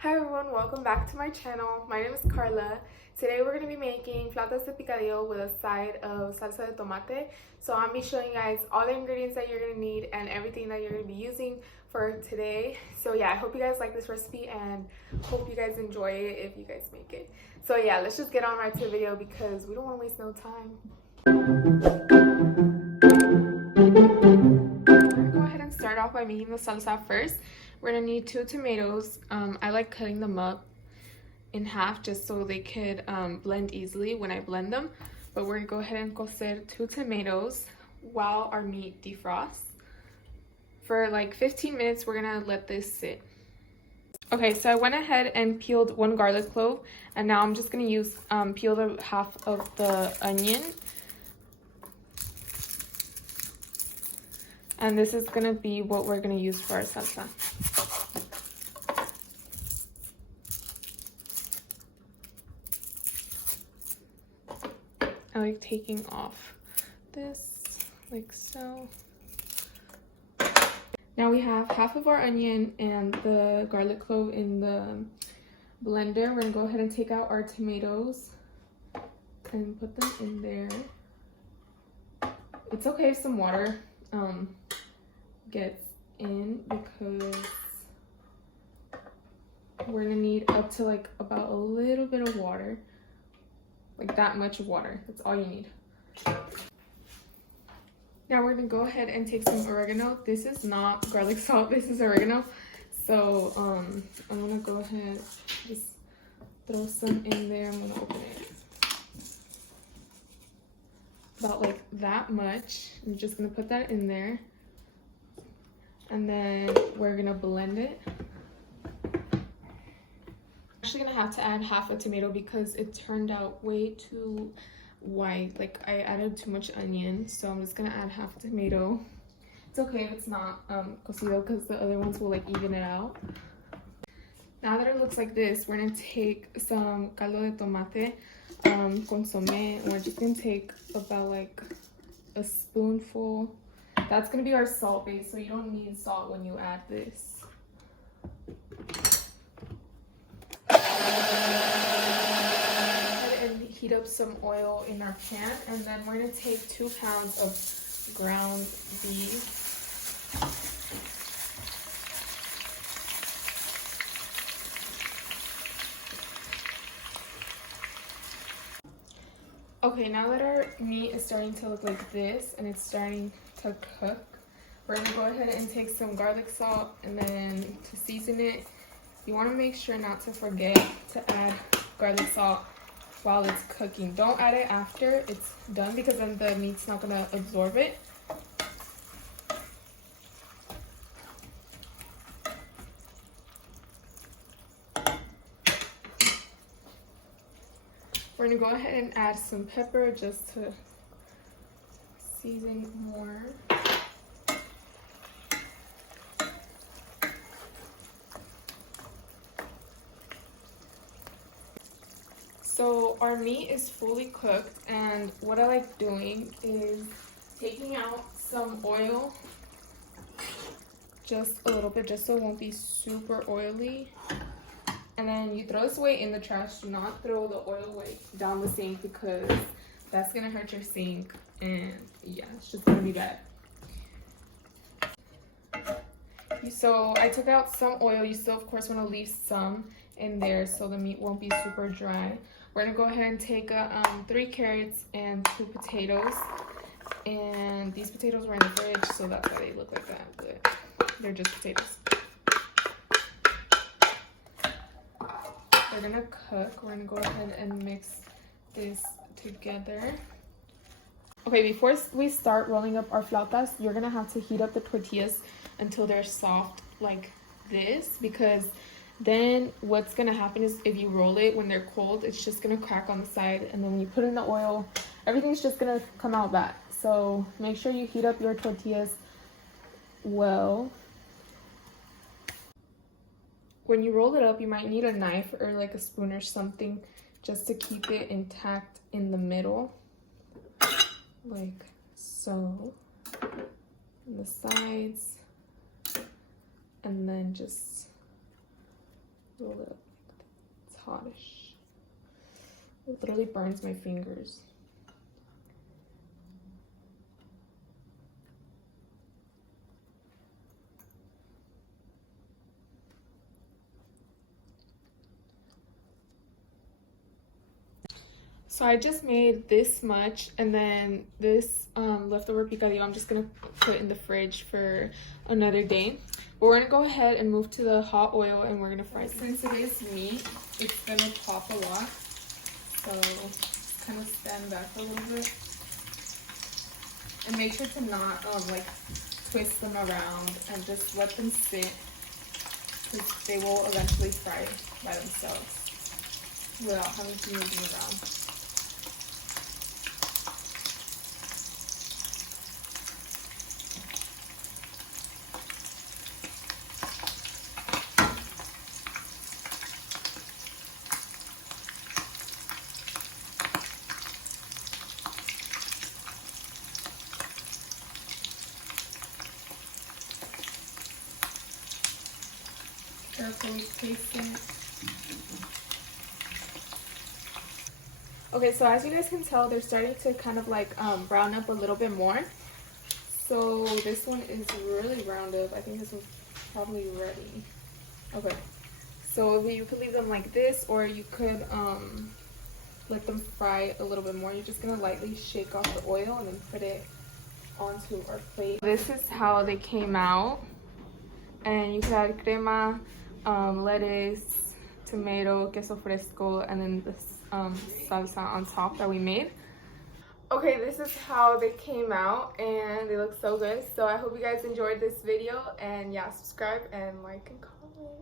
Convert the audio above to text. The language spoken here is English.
Hi everyone, welcome back to my channel. My name is Carla. Today we're going to be making Flautas De Picadillo with a side of salsa de tomate. So I'll be showing you guys all the ingredients that you're going to need and everything that you're going to be using for today. So yeah, I hope you guys like this recipe and hope you guys enjoy it if you guys make it. So yeah, let's just get on right to the video because we don't want to waste no time. We're going to go ahead and start off by making the salsa first. We're gonna need 2 tomatoes. I like cutting them up in half just so they could blend easily when I blend them. But we're gonna go ahead and cocer 2 tomatoes while our meat defrosts. For like 15 minutes, we're gonna let this sit. Okay, so I went ahead and peeled 1 garlic clove, and now I'm just gonna use peel the half of the onion. And this is gonna be what we're gonna use for our salsa. I like taking off this like so. Now we have half of our onion and the garlic clove in the blender. We're gonna go ahead and take out our tomatoes and put them in there. It's okay if some water gets in because we're gonna need up to like about a little bit of water. Like that much of water, that's all you need. Now we're gonna go ahead and take some oregano. This is not garlic salt, this is oregano. So I'm gonna go ahead, just throw some in there. I'm gonna open it. About like that much. I'm just gonna put that in there. And then we're gonna blend it. Actually gonna have to add half a tomato because it turned out way too white. Like I added too much onion, so I'm just gonna add half a tomato. It's okay if it's not cocido because the other ones will like even it out. Now that it looks like this, we're gonna take some caldo de tomate, consomme. We're just gonna take about like a spoonful. That's gonna be our salt base, so you don't need salt when you add this. And heat up some oil in our pan, and then we're gonna take 2 pounds of ground beef. Okay, now that our meat is starting to look like this and it's starting to cook, we're gonna go ahead and take some garlic salt, and then to season it, you want to make sure not to forget to add garlic salt while it's cooking. Don't add it after it's done because then the meat's not gonna absorb it. We're gonna go ahead and add some pepper just to season more. So our meat is fully cooked, and what I like doing is taking out some oil, just a little bit, just so it won't be super oily. And then you throw this away in the trash. Do not throw the oil away down the sink because that's gonna hurt your sink, and yeah, it's just gonna be bad. So I took out some oil. You still of course want to leave some in there so the meat won't be super dry. We're gonna go ahead and take 3 carrots and 2 potatoes, and these potatoes were in the fridge, so that's why they look like that, but they're just potatoes. They're gonna cook. We're gonna go ahead and mix this together. Okay, before we start rolling up our flautas, you're gonna have to heat up the tortillas until they're soft like this, because then what's gonna happen is if you roll it when they're cold, it's just gonna crack on the side, and then when you put in the oil, everything's just gonna come out bad. So make sure you heat up your tortillas well. When you roll it up, you might need a knife or like a spoon or something just to keep it intact in the middle, like so, on the sides, and then just Roll it up. It's hotish. It literally burns my fingers. So I just made this much, and then this leftover picadillo I'm just gonna put in the fridge for another day. But we're gonna go ahead and move to the hot oil, and we're gonna fry it. Since it is meat, it's gonna pop a lot, so just kind of stand back a little bit, and make sure to not like twist them around, and just let them sit, because they will eventually fry by themselves without having to move them around. Carefully placing it. Okay, so as you guys can tell, they're starting to kind of like brown up a little bit more. So this one is really browned up. I think this one's probably ready. Okay, so you could leave them like this, or you could let them fry a little bit more. You're just gonna lightly shake off the oil and then put it onto our plate. This is how they came out, and you could add crema, lettuce, tomato, queso fresco, and then this salsa on top that we made. Okay, this is how they came out, and they look so good. So I hope you guys enjoyed this video, and yeah, subscribe and like and comment.